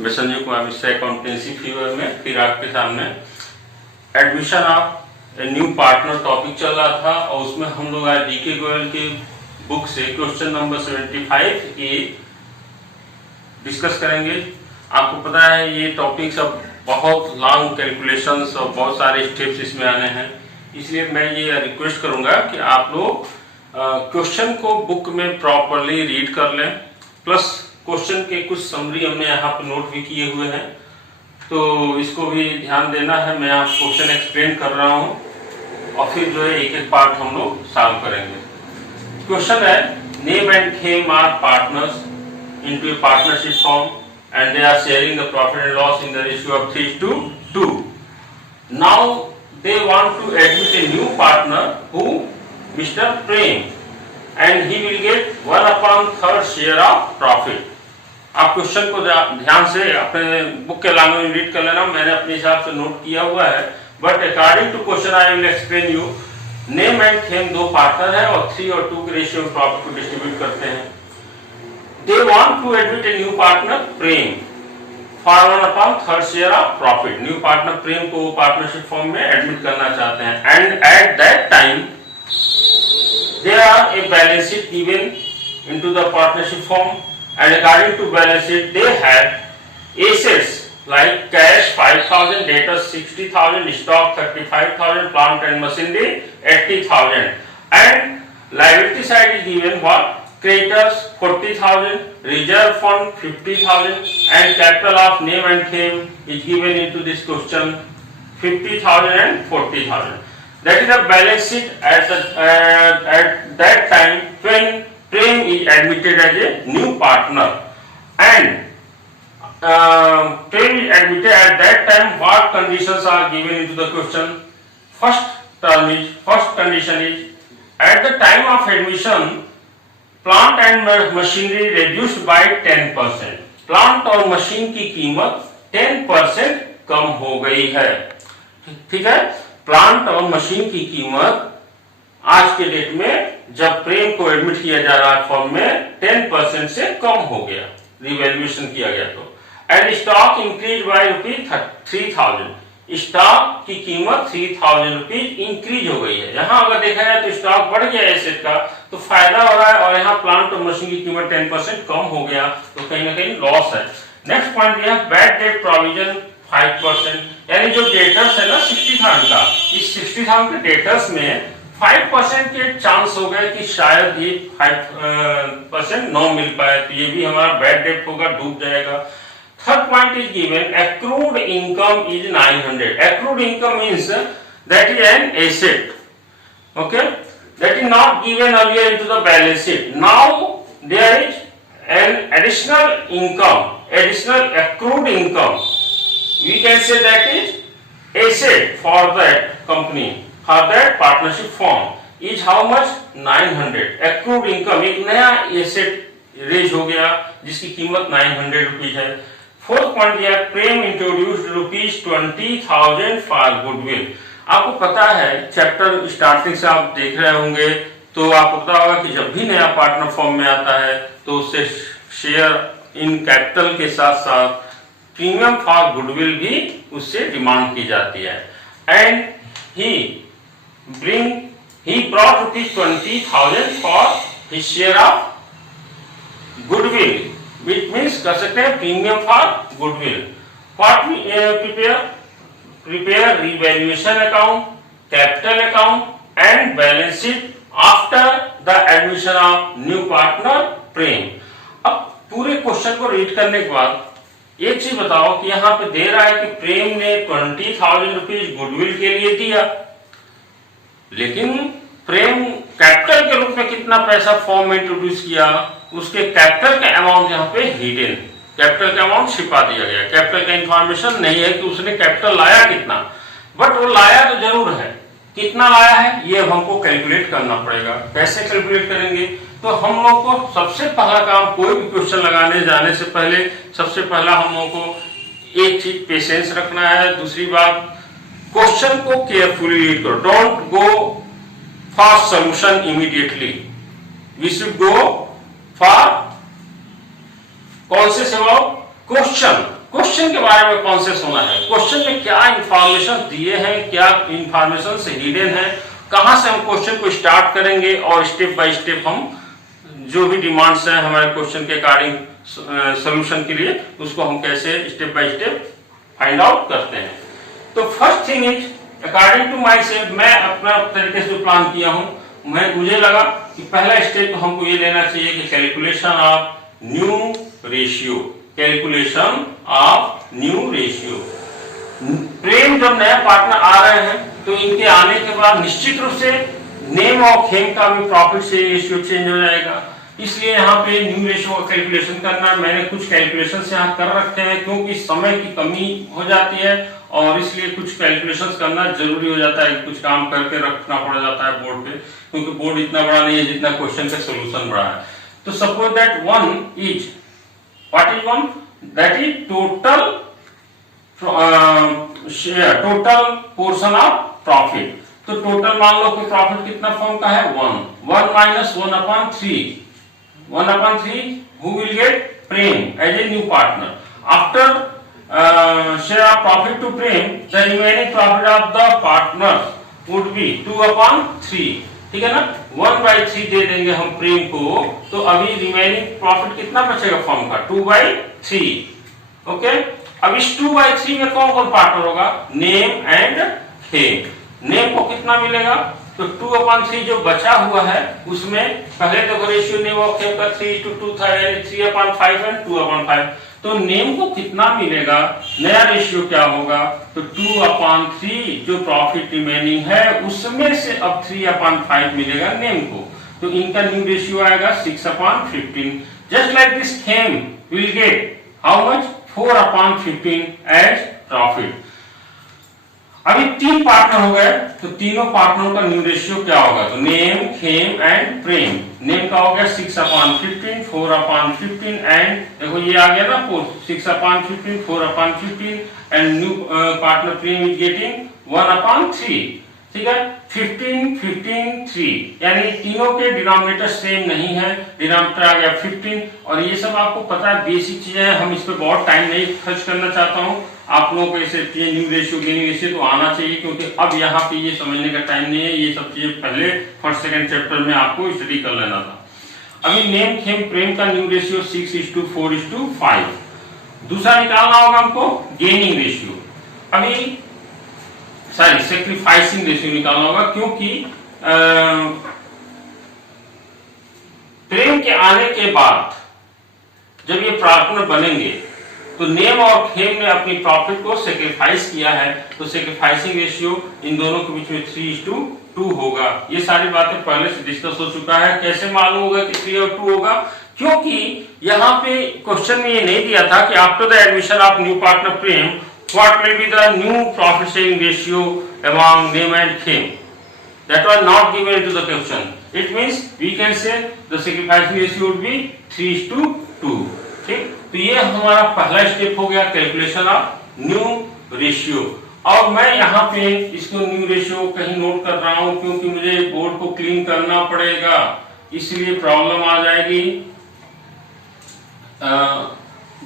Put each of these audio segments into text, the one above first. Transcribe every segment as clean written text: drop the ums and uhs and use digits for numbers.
मैं Sanjeev Kumar Mishra accountancy fever में फिर आपके सामने admission of a new partner topic चल रहा था और उसमें हम लोग आज डीके गोयल की बुक से क्वेश्चन नंबर 75 ए डिस्कस करेंगे। आपको पता है ये टॉपिक सब बहुत लॉन्ग कैलकुलेशंस और बहुत सारे स्टेप्स इसमें आने हैं, इसलिए मैं ये रिक्वेस्ट करूंगा कि आप लोग क्वेश्चन को बुक में प्रॉपरली रीड कर लें, प्लस क्वेश्चन के कुछ समरी हमने यहाँ पे नोट भी किए हुए हैं, तो इसको भी ध्यान देना है। मैं आप क्वेश्चन एक्सप्लेन कर रहा हूँ और फिर जो है एक एक पार्ट हम लोग सॉल्व करेंगे। क्वेश्चन है, Nem and Khem are partners into a partnership firm and they are sharing the profit and loss in the ratio of 3:2. Now they want to admit a new partner who Mr. Prem, and he will get 1/3 share of profit. आप question को ध्यान से अपने book के language में read कर लेना, मैंने अपने हिसाब से नोट किया हुआ है, but according to question I will explain you. Nem and Khem दो पार्टनर है और 3 और 2 के रेशियो में प्रॉफिट को डिस्ट्रीब्यूट करते हैं। They want to admit a new partner Prem for 1/3 share of profit. New partner Prem को पार्टनरशिप फॉर्म में एडमिट करना चाहते हैं, and at that time there are a balance sheet given into the partnership form, and according to balance sheet they have assets like cash 5,000, debtors 60,000, stock 35,000, plant and machinery 80,000, and liability side is given what? Creditors 40,000, reserve fund 50,000, and capital of name and claim is given into this question 50,000 and 40,000. That is the balance sheet at that time when Prem is admitted as a new partner, and Prem is admitted at that time. What conditions are given into the question? First condition is at the time of admission plant and machinery reduced by 10%। Plant और machine की कीमत 10% कम हो गई है। ठीक है, plant और machine की कीमत आज के डेट में जब प्रेम को एडमिट किया जा रहा है फॉर्म में 10% से कम हो गया, रिवैल्यूएशन किया गया तो। And stock increase by ₹3,000, stock की कीमत 3,000 रुपीज इंक्रीज हो गई है। यहाँ अगर देखा जाए तो स्टॉक बढ़ गया एसेट का तो फायदा हो रहा है, और यहाँ प्लांट और मशीन की कीमत 10% कम हो गया तो कहीं ना कहीं लॉस है। नेक्स्ट पॉइंट यह बैड डेट प्रोविजन 5%, यानी जो डेटर्स है ना 60,000 का, इस 60,000 के डेटर्स में 5% के चांस हो गए कि शायद ये 5% न मिल पाए, तो ये भी हमारा बैड डेट होगा, डूब जाएगा। Third point is given, accrued income is 900. Accrued income means that is an asset, okay, that is not given earlier into the balance sheet. Now there is an additional income, additional accrued income. We can say that is asset for that company, for that partnership firm is how much? 900. Accrued income, एक नया asset raise हो गया जिसकी कीमत 900 rupees है। Fourth point दिया, प्रेम introduced ₹20,000 for goodwill. आपको पता है चैप्टर स्टार्टिंग से आप देख रहे होंगे तो आपको पता होगा कि जब भी नया पार्टनर फॉर्म में आता है तो उससे शेयर इन कैपिटल के साथ साथ प्रीमियम फॉर गुडविल भी उससे डिमांड की जाती है। And he brought ₹20,000 for his share of goodwill, which means कर सकते हैं premium for goodwill. What we prepare revaluation account, capital account and balance sheet after the admission of new partner Prem। अब पूरे question को read करने के बाद एक चीज बताओ कि यहाँ पे दे रहा है कि प्रेम ने 20,000 रुपीज गुडविल के लिए दिया, लेकिन प्रेम कैपिटल के रूप में कितना पैसा फॉर्म में इंट्रोड्यूस किया, उसके कैपिटल का अमाउंट यहाँ पे हिडन, कैपिटल का अमाउंट छिपा दिया गया। कैपिटल का इंफॉर्मेशन नहीं है कि उसने कैपिटल लाया कितना, बट वो लाया तो जरूर है। कितना लाया है ये हमको कैलकुलेट करना पड़ेगा। कैसे कैलकुलेट करेंगे? तो हम लोग को सबसे पहला काम, कोई भी क्वेश्चन लगाने जाने से पहले सबसे पहला हम लोग को एक चीज पेशेंस रखना है। दूसरी बात, क्वेश्चन को केयरफुली रीड करो, don't go for solution immediately. We should go for कौन से सवाल? क्वेश्चन। क्वेश्चन के बारे में कॉन्शियस होना है। क्वेश्चन में क्या इंफॉर्मेशन दिए हैं, क्या इंफॉर्मेशन से हिडन है, कहां से हम क्वेश्चन को स्टार्ट करेंगे और स्टेप बाय स्टेप हम जो भी डिमांड्स हैं हमारे क्वेश्चन के अकॉर्डिंग सॉल्यूशन के लिए, उसको हम कैसे step by step find out करते हैं। तो first thing is according to myself, मैं अपना तरीके से जो प्लान किया हूं, मुझे लगा कि पहला स्टेप तो हमको ये लेना चाहिए कि calculation of new ratio, calculation of new ratio. Prem जब नया पार्टनर आ रहे हैं तो इनके आने के बाद निश्चित रूप से नेम और खेम का भी प्रॉफिट से रेशियो चेंज हो जाएगा, इसलिए यहाँ पे न्यू रेशियो का कैलकुलेशन करना। मैंने कुछ कैलकुलेशन यहाँ कर रखे हैं क्योंकि समय की कमी हो जाती है और इसलिए कुछ कैलकुलेशंस करना जरूरी हो जाता है, कुछ काम करके रखना पड़ जाता है बोर्ड पे, क्योंकि बोर्ड इतना बड़ा नहीं है जितना क्वेश्चन का सॉल्यूशन बड़ा है। तो suppose that one is, what is one, that is total total portion of profit. तो टोटल मान लो कि प्रॉफिट कितना फॉर्म का है, 1 minus 1/3, 1/3 who will get Prem as a new partner. After share of profit to Prem, the remaining profit of the partner would be 2/3, ठीक है ना। 1/3 दे देंगे हम प्रेम को, तो अभी रिमेनिंग प्रॉफिट कितना बचेगा फॉर्म का, 2/3। ओके, अब इस 2/3 में कौन कौन पार्टनर होगा, नेम एंड खेम। नेम को कितना मिलेगा, तो 2/3 जो बचा हुआ है उसमें पहले देखो रेशियो नेम और खेम का 3:2 था, यानी 3/5 एंड 2/5। तो नेम को कितना मिलेगा, नया रेशियो क्या होगा, तो 2/3 जो प्रॉफिट रिमेनिंग है उसमें से अब 3/5 मिलेगा नेम को, तो इनका न्यू रेशियो आएगा 6/15। Just like this Khem will get how much, 4/15 as profit. अभी 3 पार्टनर हो गए, तो तीनों पार्टनरों का न्यू रेशियो क्या होगा, तो name, Khem and Prem. Name का हो गया 6/15, 4/15 एंड देखो ये आ गया ना 6/15, 4/15 and new partner Prem is getting 1/3, ठीक है। 15, 15, 3, यानी तीनों के डिनोमिनेटर सेम नहीं है, डिनोमिनेटर आ गया 15। और ये सब आपको पता है, बेसिक चीजें हैं, हम इस पे बहुत टाइम नहीं खर्च करना चाहता हूँ। आप लोगों को ऐसे न्यू रेशियो गेनिंग रेशियो तो आना चाहिए, क्योंकि अब यहाँ पे ये समझने का टाइम नहीं है, ये सब चीजें पहले फर्स्ट सेकंड चैप्टर में आपको स्टडी कर लेना था। अभी नेम, खेम, प्रेम का न्यू रेशियो 6:4:5। दूसरा निकालना होगा हमको गेनिंग रेशियो, अभी सॉरी सेक्रीफाइसिंग रेशियो निकालना होगा, क्योंकि प्रेम के आने के बाद जब ये पार्टनर बनेंगे तो नेम और खेम ने अपनी प्रॉफिट को सेक्रीफाइस किया है, तो सेक्रीफाइसिंग रेशियो इन दोनों के बीच में 3:2 होगा। ये सारी बातें पहले से डिस्कस हो चुका है। कैसे मालूम होगा कि 3 और 2 होगा, क्योंकि यहाँ पे क्वेश्चन में ये नहीं दिया था कि after the admission of new partner Prem what will be the new profit sharing ratio among name and Khem, that was not given into the question. It means we can say the sacrificing ratio would be 3:2, ठीक। तो ये हमारा पहला step हो गया, calculation of new ratio. और मैं यहाँ पे इसको न्यू रेशियो कहीं नोट कर रहा हूँ, क्योंकि मुझे बोर्ड को क्लीन करना पड़ेगा, इसलिए प्रॉब्लम आ जाएगी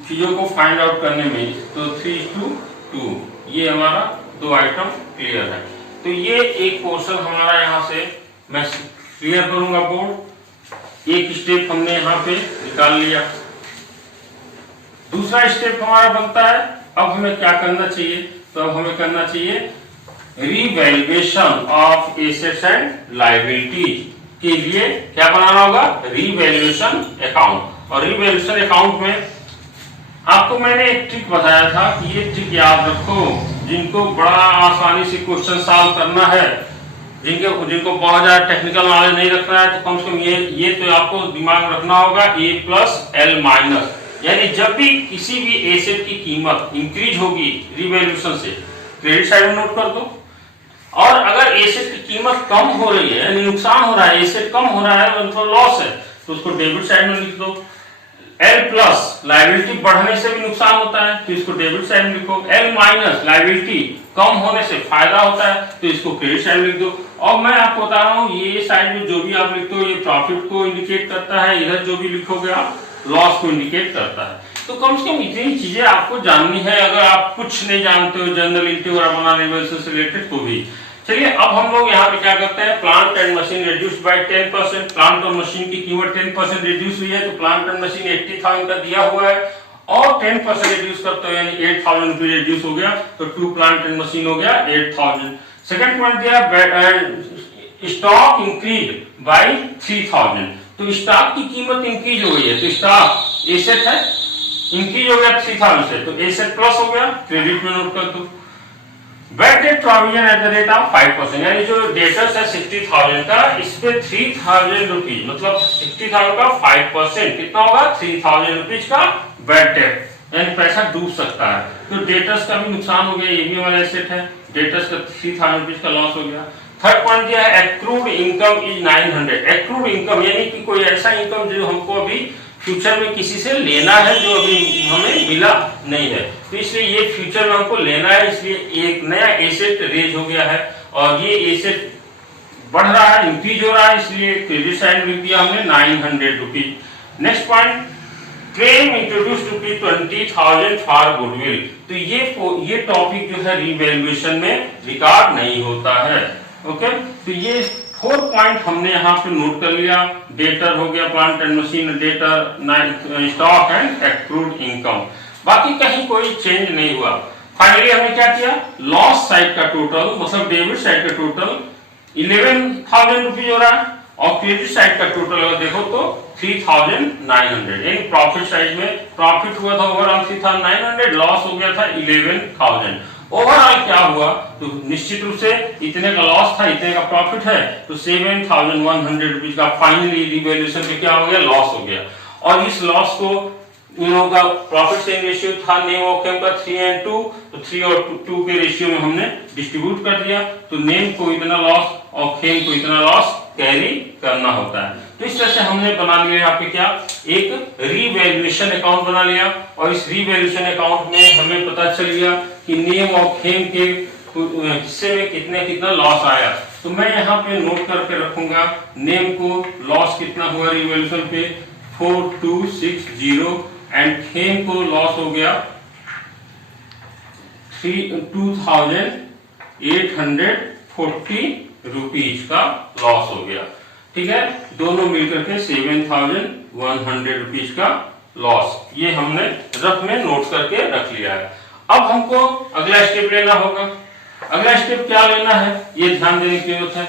चीजों को फाइंड आउट करने में। तो 3:2, ये हमारा 2 आइटम क्लियर है। तो ये एक पोर्शन हमारा यहाँ से मैं क्लियर करूंगा बोर्ड। एक स्टेप हमने यहाँ पे निकाल लिया। दूसरा स्टेप हमारा बनता है, अब हमें क्या करना चाहिए, तो अब हमें करना चाहिए revaluation of assets and liabilities के लिए क्या बनाना होगा, रिवैल्यूएशन अकाउंट। और रिवैल्यूएशन अकाउंट में आपको मैंने एक ट्रिक बताया था कि ये ट्रिक याद रखो, जिनको बड़ा आसानी से क्वेश्चन सॉल्व करना है, जिनको बहुत ज्यादा टेक्निकल नॉलेज नहीं रखना है, तो कम से कम ये तो आपको दिमाग में रखना होगा, A+L-, यानी जब भी किसी भी एसेट की कीमत इंक्रीज होगी रिवैल्यूएशन से, क्रेडिट साइड में नोट कर दो। और अगर एसेट की कीमत कम हो रही है, यानी नुकसान हो रहा है, एसेट कम हो रहा है, मतलब लॉस है, तो उसको डेबिट साइड में लिख दो। L+, लायबिलिटी बढ़ने से भी नुकसान होता है, तो इसको डेबिट साइड में लिखो। L-, लायबिलिटी कम होने से फायदा होता है, तो इसको क्रेडिट साइड में लिख दो। और मैं आपको बता रहा हूँ, ये साइड में जो भी आप लिखते हो ये प्रॉफिट को इंडिकेट करता है, इधर जो भी लिखोगे आप लॉस को इंडिकेट करता है। तो कम से कम इतनी चीजें आपको जाननी है, अगर आप कुछ नहीं जानते हो जनरल एंट्री वगैरह बनाने से रिलेटेड तो भी। चलिए अब हम लोग यहाँ पे क्या करते हैं, plant and machine reduced by 10%। Plant और मशीन की कीमत 10% रिड्यूस हुई है, तो प्लांट एंड मशीन 80,000 का दिया हुआ है और 10% रिड्यूस करते हो यानी 8,000 रुपये रिड्यूस हो गया, तो 2 प्लांट एंड मशीन हो गया 8,000। सेकंड पॉइंट दिया स्टॉक इंक्रीज बाय 3,000, तो स्टॉक की कीमत इंक्रीज हो गई है, तो स्टॉक एसेट है, इंक्रीज हो गया 3,000 से, तो एसेट प्लस हो गया, क्रेडिट में नोट कर दो। Bad debt provision at the rate of 5%, यानी जो डेटर्स है 60,000 का, इस पे 3,000 रुपीज मतलब 60,000 का 5% कितना होगा, 3,000 रुपीज का बैड डेट, यानी पैसा डूब सकता है। तो डेटर्स का भी नुकसान हो गया, ये भी हमारा एसेट है, डेटर्स का 3,000 रुपीज का लॉस हो गया। थर्ड पॉइंट दिया है accrued income is 900। Accrued income यानी कि कोई ऐसा इनकम जो हमको अभी फ्यूचर में किसी से लेना है जो अभी हमें मिला नहीं है, तो इसलिए ये फ्यूचर में हमको लेना है, इसलिए एक नया एसेट रेज हो गया है और ये एसेट बढ़ रहा है, इंक्रीज हो रहा है, इसलिए क्रेडिट साइड लिख दिया हमने 900 rupees. Next point, claim introduced rupees 20,000 for goodwill, तो ये टॉपिक जो है रिवैल्यूएशन में रिकॉर्ड नहीं होता है। ओके, तो ये 4 पॉइंट हमने यहाँ पे नोट कर लिया, डेटर हो गया, plant and machine, debtor, stock and accrued income, बाकी कहीं कोई चेंज नहीं हुआ। फाइनली हमने क्या किया, लॉस साइड का टोटल मतलब डेबिट साइड का टोटल 11,000 रुपीज हो रहा है और क्रेडिट साइड का टोटल अगर देखो तो 3,900, यानी प्रॉफिट साइड में प्रॉफिट हुआ था ओवरऑल 3,900, लॉस हो गया था 11,000। ओवरऑल क्या हुआ, तो निश्चित रूप से इतने का लॉस था, इतने का प्रॉफिट है, तो 7,100 रुपीज का फाइनली रिवैल्यूएशन पे क्या हो गया, लॉस हो गया। और इस लॉस को इन लोगों का प्रॉफिट शेयरिंग रेशियो था नेम और खेम का 3 and 2, तो 3 और 2 के रेशियो में हमने डिस्ट्रीब्यूट कर दिया, तो नेम को इतना लॉस और खेम को इतना लॉस कैरी करना होता है। तो इस तरह से हमने बना लिया यहाँ पे क्या, एक रीवैल्यूएशन अकाउंट बना लिया और इस रीवैल्यूएशन अकाउंट में हमें पता चल गया कि नेम और खेम के हिस्से में कितना लॉस आया। तो मैं यहाँ पे नोट करके रखूंगा नेम को लॉस कितना हुआ रिवैल्यूएशन पे 4,260 एंड खेम को लॉस हो गया 2,840 रुपीज का लॉस हो गया। ठीक है, दोनों मिलकर के 7,100 रुपीज का लॉस, ये हमने रफ में नोट करके रख लिया है। अब हमको अगला स्टेप लेना होगा। अगला स्टेप क्या लेना है ये ध्यान देने की जरूरत है।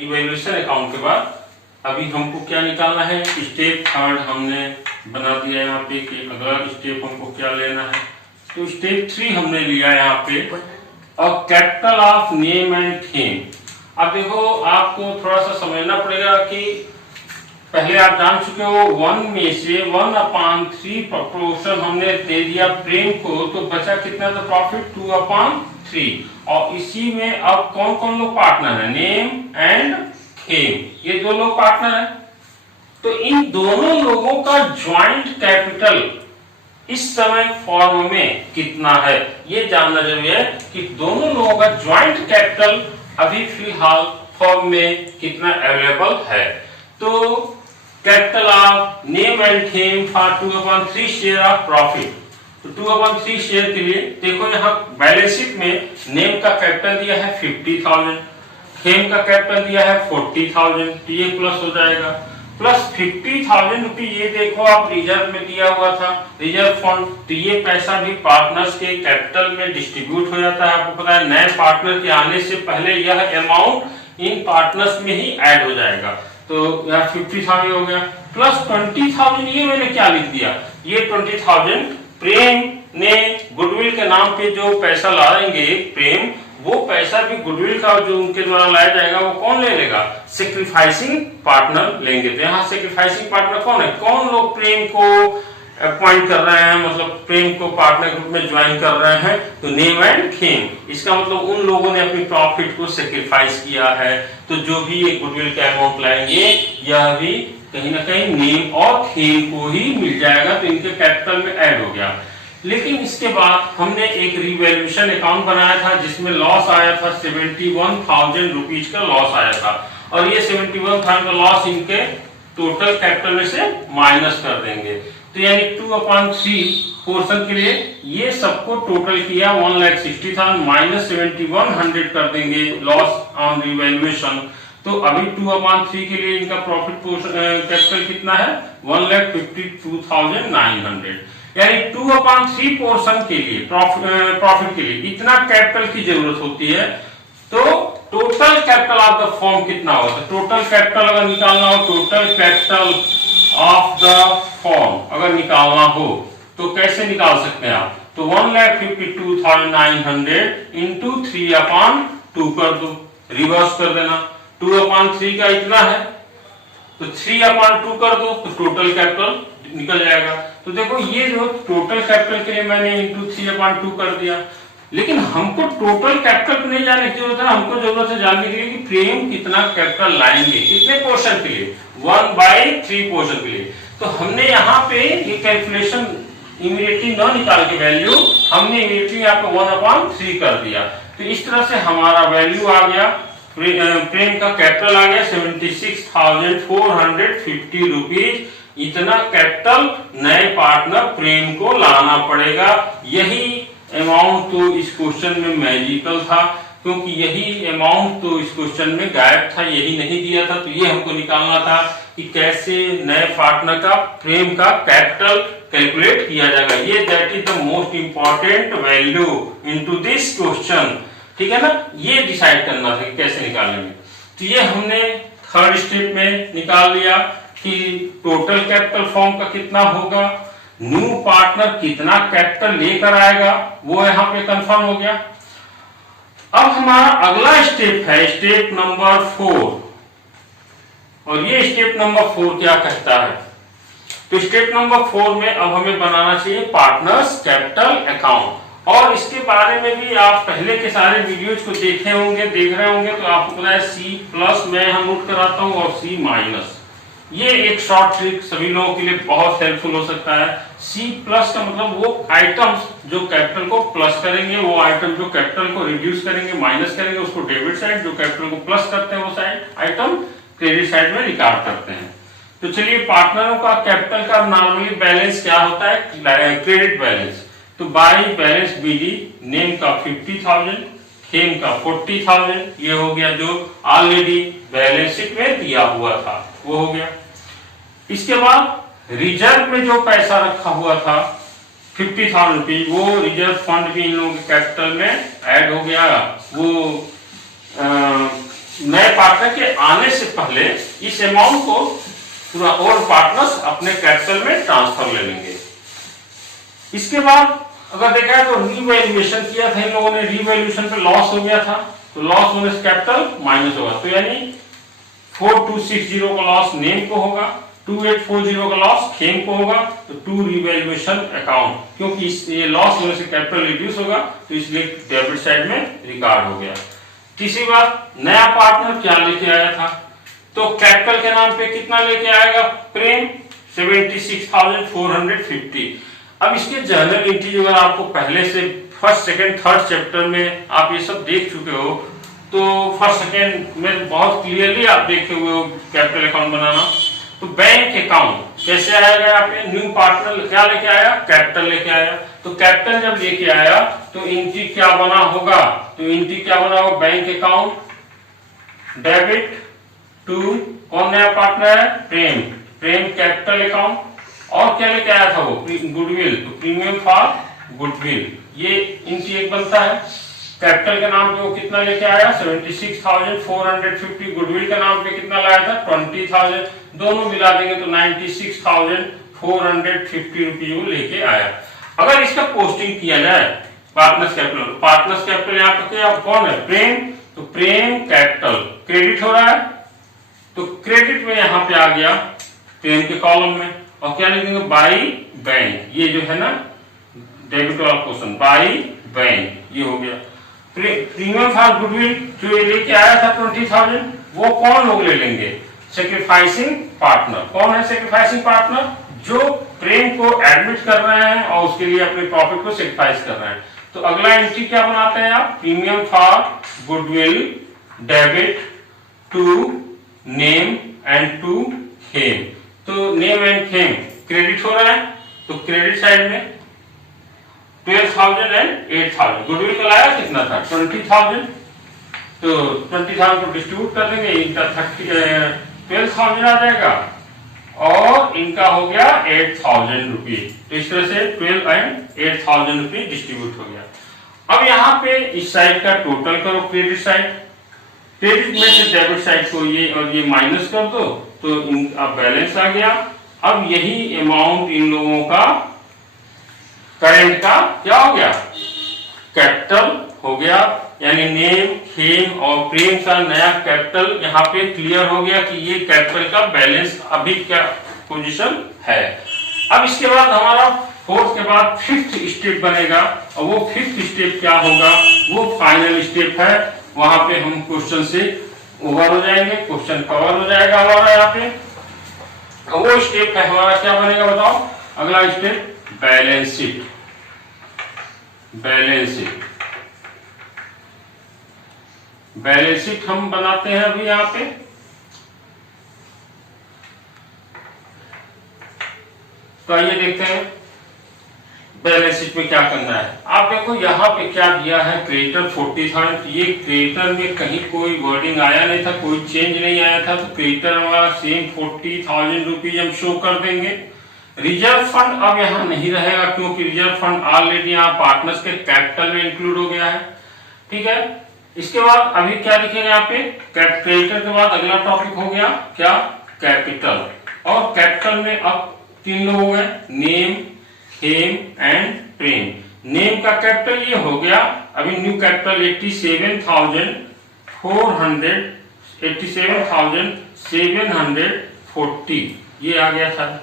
रिवैल्यूएशन अकाउंट के बाद अभी हमको क्या निकालना है, स्टेप थर्ड हमने बना दिया यहाँ पे कि अगला स्टेप हमको क्या लेना है। तो स्टेप 3 हमने लिया यहाँ पे, और capital of name and Khem. अब देखो आपको थोड़ा सा समझना पड़ेगा कि पहले आप जान चुके हो 1 में से 1/3 प्रोपोर्शन हमने दे दिया प्रेम को, तो बचा कितना था प्रॉफिट 2/3। और इसी में अब कौन कौन लोग पार्टनर है, नेम एंड खेम, ये 2 लोग पार्टनर है। तो इन दोनों लोगों का ज्वाइंट कैपिटल इस समय फॉर्म में कितना है ये जानना जरूरी है कि दोनों लोगों का ज्वाइंट कैपिटल अभी फिलहाल फॉर्म में कितना अवेलेबल है। तो capital of name and Khem for 2/3 share of profit, तो 2/3 शेयर के लिए देखो यहाँ बैलेंस शीट में नेम का कैपिटल दिया है 50,000, खेम का कैपिटल दिया है 40,000, तो ये प्लस हो जाएगा, प्लस 50,000 रुपये ये देखो आप रिजर्व में दिया हुआ था, रिजर्व फंड, तो ये पैसा भी पार्टनर्स के कैपिटल में डिस्ट्रीब्यूट हो जाता है। आपको पता है नए पार्टनर के आने से पहले यह अमाउंट इन पार्टनर्स में ही ऐड हो जाएगा। तो यहाँ 50,000 हो गया, प्लस 20,000 ये मैंने क्या लिख दिया, ये 20,000 प्रेम ने गुडविल के नाम पे जो पैसा लाएंगे प्रेम, वो पैसा भी गुडविल का जो उनके द्वारा लाया जाएगा वो कौन ले लेगा, सेक्रीफाइसिंग पार्टनर लेंगे। तो यहाँ सेक्रीफाइसिंग पार्टनर कौन है, कौन लोग प्रेम को अपॉइंट कर रहे हैं, मतलब प्रेम को पार्टनर ग्रुप में ज्वाइन कर रहे हैं, तो नेम एंड खेम, इसका मतलब उन लोगों ने अपनी प्रॉफिट को सेक्रीफाइस किया है। तो जो भी ये गुडविल का अमाउंट लाएंगे यह भी कहीं ना कहीं नेम और खेम को ही मिल जाएगा, तो इनके कैपिटल में ऐड हो गया। लेकिन इसके बाद हमने एक रिवैल्यूएशन अकाउंट बनाया था जिसमें लॉस आया था 71,000 रुपीज का लॉस आया था, और ये 71,000 का लॉस इनके टोटल कैपिटल में से माइनस कर देंगे। तो यानी 2/3 पोर्शन के लिए ये सबको टोटल किया 1,60,000 माइनस 7,100 कर देंगे लॉस ऑन रिवैल्यूएशन। तो अभी 2/3 के लिए इनका प्रॉफिट कैपिटल कितना है 1,52,900, यानी 2/3 पोर्शन के लिए प्रॉफिट के लिए इतना कैपिटल की जरूरत होती है। तो total capital of the firm कितना होगा, तो टोटल कैपिटल अगर निकालना हो, total capital of the firm अगर निकालना हो तो कैसे निकाल सकते हैं आप, तो 1,52,900 इंटू 3/2 कर दो, रिवर्स कर देना। 2/3 का इतना है तो 3/2 कर दो तो टोटल कैपिटल निकल जाएगा। तो देखो ये जो टोटल कैपिटल के लिए मैंने इंटू 3/2 कर दिया, लेकिन हमको टोटल कैपिटल पे नहीं जाने की जरूरत है, हमको जरूरत है जानने के लिए कि प्रेम कितना कैपिटल लाएंगे, कितने पोर्शन के लिए 1/3 पोर्शन के लिए। तो हमने यहाँ पे ये कैलकुलेशन इमीडिएटली न निकाल के वैल्यू हमने इमीडिएटली यहाँ पे 1/3 कर दिया। तो इस तरह से हमारा वैल्यू आ गया, प्रेम का कैपिटल आ गया 76,450 रुपीज। इतना कैपिटल नए पार्टनर प्रेम को लाना पड़ेगा। यही अमाउंट तो इस क्वेश्चन में मैजिकल था, क्योंकि यही अमाउंट तो इस क्वेश्चन में गायब था, यही नहीं दिया था। तो ये हमको निकालना था कि कैसे नए पार्टनर का प्रेम का कैपिटल कैलकुलेट किया जाएगा। ये that is the most important value into this question, ठीक है ना। ये डिसाइड करना था कि कैसे निकालेंगे। तो ये हमने थर्ड स्टेप में निकाल लिया कि टोटल कैपिटल फॉर्म का कितना होगा, न्यू पार्टनर कितना कैपिटल लेकर आएगा, वो यहाँ पे कंफर्म हो गया। अब हमारा अगला स्टेप है स्टेप नंबर 4, और ये स्टेप नंबर 4 क्या कहता है, तो स्टेप नंबर 4 में अब हमें बनाना चाहिए पार्टनर्स कैपिटल अकाउंट। और इसके बारे में भी आप पहले के सारे वीडियोज को देख रहे होंगे, तो आपको पता है C+ मैं यहाँ नोट कराता हूँ और C-। ये एक शॉर्ट ट्रिक सभी लोगों के लिए बहुत हेल्पफुल हो सकता है। C+ का मतलब वो आइटम्स जो कैपिटल को प्लस करेंगे, वो आइटम जो कैपिटल को रिड्यूस करेंगे, माइनस करेंगे, उसको डेबिट साइड, जो कैपिटल को प्लस करते हैं वो साइड आइटम क्रेडिट साइड में रिकॉर्ड करते हैं। तो चलिए पार्टनरों का कैपिटल का नॉर्मली बैलेंस क्या होता है, क्रेडिट बैलेंस। तो बाई बैलेंस BD, नेम का 50,000, खेम का 40,000, ये हो गया जो ऑलरेडी बैलेंस शीट में दिया हुआ था, वो हो गया। इसके बाद रिजर्व में जो पैसा रखा हुआ था 50,000 रुपीज, वो रिजर्व फंड भी इन लोगों के कैपिटल में ऐड हो गया। वो नए पार्टनर के आने से पहले इस अमाउंट को पूरा और पार्टनर्स अपने कैपिटल में ट्रांसफर ले लेंगे। इसके बाद अगर देखा है तो रीवैल्यूएशन किया था इन लोगों ने, रीवैल्यूएशन पे लॉस हो गया था, तो लॉस होने से कैपिटल माइनस होगा। तो यानी 4,260 का लॉस नेम को होगा, 2,840 का लॉस खेम को होगा। तो 2 रीवैल्यूएशन अकाउंट, क्योंकि ये लॉस होने से कैपिटल रिड्यूस होगा, तो इसलिए डेबिट साइड में रिकॉर्ड हो गया। तीसरी बात, नया पार्टनर क्या लेके आया था, तो कैपिटल के नाम पे कितना लेके आएगा प्रेम 76,450। अब इसके जर्नल एंट्री अगर आपको पहले से फर्स्ट सेकंड थर्ड चैप्टर में आप ये सब देख चुके हो, तो फर्स्ट सेकंड में बहुत क्लियरली आप देखे हुए हो कैपिटल अकाउंट बनाना। तो बैंक अकाउंट कैसे आएगा, यहाँ पे न्यू पार्टनर क्या लेके आया, कैपिटल लेके आया। तो कैपिटल जब लेके आया तो एंट्री क्या बना होगा, तो एंट्री क्या बना होगा, बैंक अकाउंट डेबिट टू, कौन नया पार्टनर है, प्रेम कैपिटल अकाउंट। और क्या लेके आया था वो, गुडविल, तो प्रीमियम फॉर गुडविल, ये एंट्री एक बनता है। कैपिटल के नाम पे वो कितना लेके आया 76,450, गुडविल के नाम पे कितना लाया था 20,000, दोनों मिला देंगे तो 96,450 रुपये वो लेके आया। अगर इसका पोस्टिंग किया जाए पार्टनर्स कैपिटल यहाँ पे क्या कौन है, प्रेम, तो प्रेम कैपिटल क्रेडिट हो रहा है, तो क्रेडिट में यहाँ पे आ गया प्रेम के कॉलम में। और क्या लिखेंगे, बाई बैंक, ये जो है ना डेबिट वाला पोर्शन बाई बैंक, ये हो गया। प्रीमियम फॉर गुडविल जो ये लेके आया था 20,000, वो कौन लोग ले लेंगे, सेक्रीफाइसिंग पार्टनर। कौन है सेक्रीफाइसिंग पार्टनर, जो प्रेम को एडमिट कर रहे हैं और उसके लिए अपने प्रॉफिट को सेक्रीफाइस कर रहे हैं। तो अगला एंट्री क्या बनाते हैं आप, premium for goodwill debit to Nem and to Khem. तो नेम एंड खेम क्रेडिट हो रहा है, तो क्रेडिट साइड में 12,000 एंड 8,000, गुडविल का लाया कितना था 20,000, तो 20,000 को डिस्ट्रीब्यूट कर देंगे, इनका 12,000 आ जाएगा और इनका हो गया 8,000 रुपये। तो इस तरह से 12 एंड 8,000 रुपये डिस्ट्रीब्यूट हो गया। अब यहाँ पे इस साइड का टोटल करो, क्रेडिट साइड, क्रेडिट में से डेबिट साइड को ये और ये माइनस कर दो, तो अब बैलेंस आ गया। अब यही अमाउंट इन लोगों का करेंट का क्या हो गया, कैपिटल हो गया, यानी नेम, खेम और प्रेम का नया कैपिटल यहाँ पे क्लियर हो गया कि ये कैपिटल का बैलेंस अभी क्या पोजीशन है। अब इसके बाद हमारा फोर्थ के बाद फिफ्थ स्टेप बनेगा, और वो फिफ्थ स्टेप क्या होगा, वो फाइनल स्टेप है। वहां पे हम क्वेश्चन से ओवर हो जाएंगे, क्वेश्चन कवर हो जाएगा हमारा यहाँ पे। वो स्टेप है हमारा क्या बनेगा बताओ, अगला step balance sheet. Balance sheet, balance sheet हम बनाते हैं अभी यहाँ पे। तो आइए देखते हैं बैलेंस शीट में क्या करना है। आप देखो यहाँ पे क्या दिया है, क्रेडिटर 40,000, ये क्रेडिटर में कहीं कोई वर्डिंग आया नहीं था, कोई चेंज नहीं आया था, तो क्रेडिटर हमारा सेम 40,000 रुपीज हम शो कर देंगे। रिजर्व फंड अब यहाँ नहीं रहेगा, क्योंकि रिजर्व फंड ऑलरेडी यहाँ पार्टनर्स के कैपिटल में इंक्लूड हो गया है, ठीक है। इसके बाद अभी क्या लिखेंगे यहाँ पे, क्रेडिटर के बाद अगला टॉपिक हो गया क्या, कैपिटल। और कैपिटल में अब 3 लोग हो गए, name, Khem and Prem. Name का कैपिटल ये हो गया, अभी न्यू कैपिटल 87,740 ये आ गया था।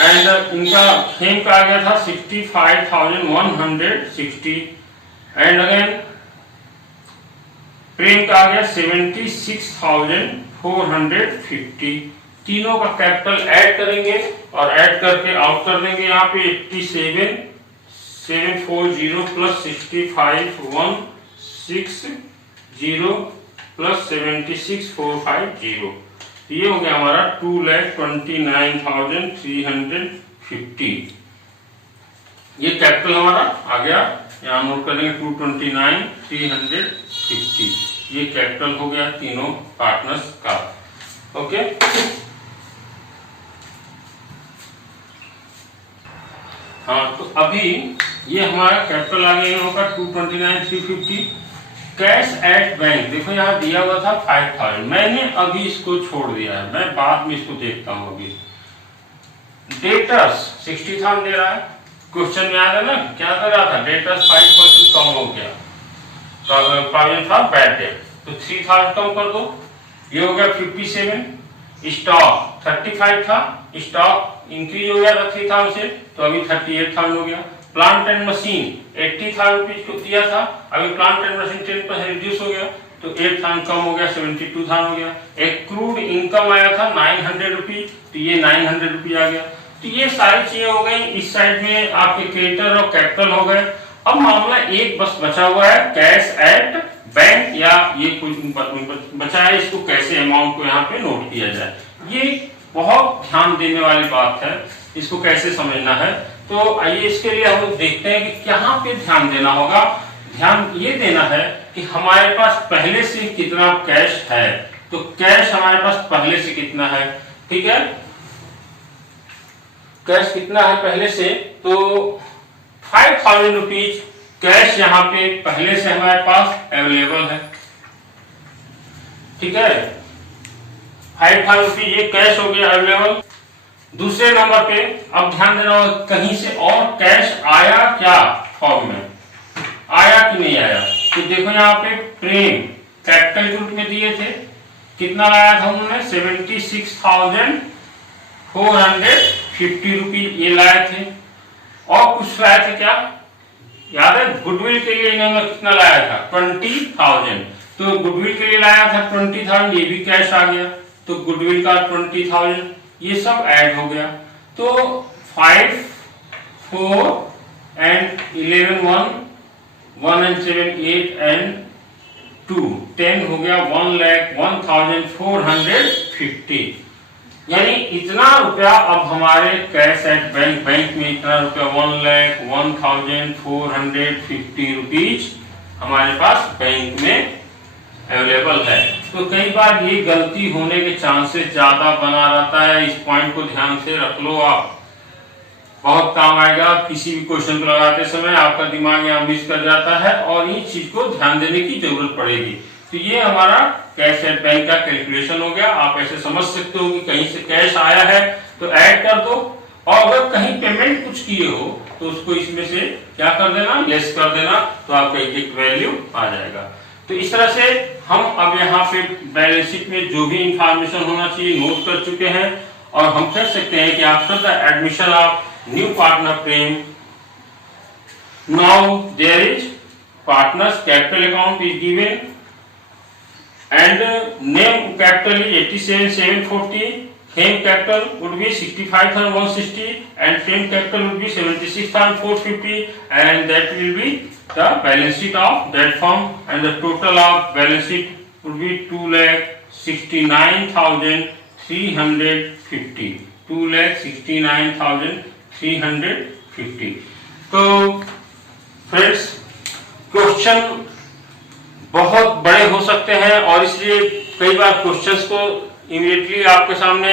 एंड इनका खेम का आ गया था 65,160 एंड अगेन प्रेम का आ गया 76,450। तीनों का कैपिटल ऐड करेंगे और ऐड करके आउट कर देंगे यहाँ पे 87,740 प्लस 65,160 प्लस 76,450। ये हो गया हमारा 2,29,350। ये कैपिटल हमारा आ गया, यहाँ नोट कर लेंगे 229,350। ये कैपिटल हो गया तीनों पार्टनर्स का, ओके। हाँ, तो अभी ये हमारा कैपिटल आ गया होगा 229,350। कैश एट बैंक, देखो यहाँ दिया हुआ था 5,000, मैंने अभी इसको छोड़ दिया है, मैं बाद में इसको देखता हूँ। अभी डेटर्स 60,000 दे रहा है, क्वेश्चन में याद है ना क्या कर रहा था, डेटर्स 5% कम हो गया, प्रोविजन था बैड डेट, तो 3,000 कम कर दो, ये हो गया 57। स्टॉक 35 था, स्टॉक इंक्रीज हो गया था 3,000 से, तो अभी 38,000 हो गया। प्लांट एंड मशीन 80,000 रुपीज को दिया था, अभी प्लांट एंड मशीन 10% रिड्यूस हो गया, तो 8,000 कम हो गया, 72,000 हो गया। एक्रूड इनकम आया था 900 रुपीज, तो ये 900 रुपीज आ गया। तो ये सारी चीजें हो गई, इस साइड में आपके क्रेडिटर और कैपिटल हो गए। अब मामला एक बस बचा हुआ है, कैश एट बैंक, या ये कुछ बचा है, इसको कैसे अमाउंट को यहाँ पे नोट किया जाए। ये बहुत ध्यान देने वाली बात है, इसको कैसे समझना है। तो आइए इसके लिए हम लोग देखते हैं कि कहाँ पे ध्यान देना होगा। ध्यान ये देना है कि हमारे पास पहले से कितना कैश है, तो कैश हमारे पास पहले से कितना है, ठीक है। कैश कितना है पहले से, तो 5,000 रुपीज कैश यहाँ पे पहले से हमारे पास अवेलेबल है, ठीक है। 5,000 रुपीज ये कैश हो गया अवेलेबल। दूसरे नंबर पे अब ध्यान देना होगा, कहीं से और कैश आया क्या फॉर्म में, आया कि नहीं आया। तो देखो यहाँ पे प्रेम कैपिटल ग्रुप में दिए थे, कितना लाया था उन्होंने 76,450 रुपीज ये लाए थे। और कुछ लाए थे क्या याद है, गुडविल के लिए इन्होंने कितना लाया था 20,000, तो गुडविल के लिए लाया था 20,000, ये भी कैश आ गया, तो गुडविल का 20,000 ये सब ऐड हो गया। तो 5, 4 एंड 11, 1 एंड 7, 8 एंड 2, 10 हो गया 1,01,450। यानी इतना रुपया अब हमारे कैश एट बैंक में इतना रुपया 1,01,450 रुपीज हमारे पास बैंक में अवेलेबल है। तो कई बार ये गलती होने के चांसेस ज्यादा बना रहता है, इस पॉइंट को ध्यान से रख लो, आप बहुत काम आएगा। किसी भी क्वेश्चन को लगाते समय आपका दिमाग यहाँ मिस कर जाता है और इस चीज को ध्यान देने की जरूरत पड़ेगी। तो ये हमारा कैश एट बैंक का कैलकुलेशन हो गया। आप ऐसे समझ सकते हो कि कहीं से कैश आया है तो ऐड कर दो, और अगर कहीं पेमेंट कुछ किए हो तो उसको इसमें से क्या कर देना, लेस कर देना, तो आपका एक वैल्यू आ जाएगा। तो इस तरह से हम अब यहाँ पे बैलेंस शीट में जो भी इंफॉर्मेशन होना चाहिए नोट कर चुके हैं, और हम कह सकते हैं कि after the admission of new partner Prem, now there is partners capital account is given and name capital is 87,740, Fame capital would be 65,160 and Fame capital would be 76,450, and that will be the balance sheet of that firm, and the total of balance sheet would be 2,69,350, 2,69,350। तो friends, question बहुत बड़े हो सकते हैं और इसलिए कई बार questions को इमीडिएटली आपके सामने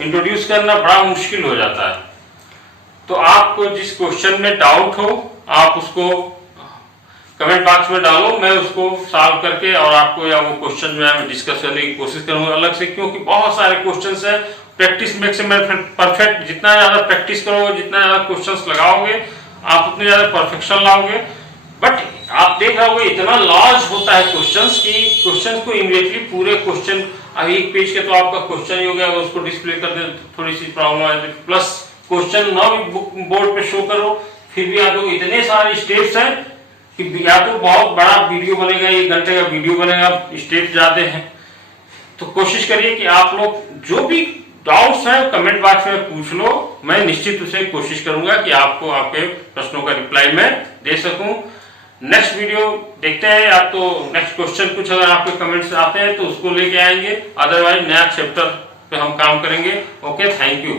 इंट्रोड्यूस करना बड़ा मुश्किल हो जाता है। तो आपको जिस क्वेश्चन में डाउट हो आप उसको कमेंट बॉक्स में डालो, मैं उसको सॉल्व करके और आपको या वो क्वेश्चन जो है मैं डिस्कस करने की कोशिश करूंगा अलग से, क्योंकि बहुत सारे क्वेश्चंस हैं। प्रैक्टिस मेक्स परफेक्ट, जितना ज्यादा प्रैक्टिस करोगे, जितना ज्यादा क्वेश्चंस लगाओगे, आप उतने ज्यादा परफेक्शन लाओगे। बट आप देख रहे होगे इतना लार्ज होता है क्वेश्चंस कि क्वेश्चन को इमीडिएटली पूरे क्वेश्चन, अभी एक पेज के तो आपका क्वेश्चन ही हो गया, उसको डिस्प्ले कर दे थोड़ी सी प्रॉब्लम आ जाती है, प्लस क्वेश्चन ना भी बोर्ड पे शो करो, फिर भी आपको इतने सारे स्टेप्स हैं कि या तो बहुत बड़ा वीडियो बनेगा, 1 घंटे का वीडियो बनेगा, स्टेप्स ज्यादा हैं। तो कोशिश करिए कि आप लोग जो भी डाउट्स हैं कमेंट बॉक्स में पूछ लो, मैं निश्चित उसे कोशिश करूंगा कि आपको आपके प्रश्नों का रिप्लाई मैं दे सकूं। नेक्स्ट वीडियो देखते हैं, या तो नेक्स्ट क्वेश्चन कुछ अगर आपके कमेंट्स आते हैं तो उसको लेके आएंगे, अदरवाइज नया चैप्टर पे हम काम करेंगे। Okay, thank you.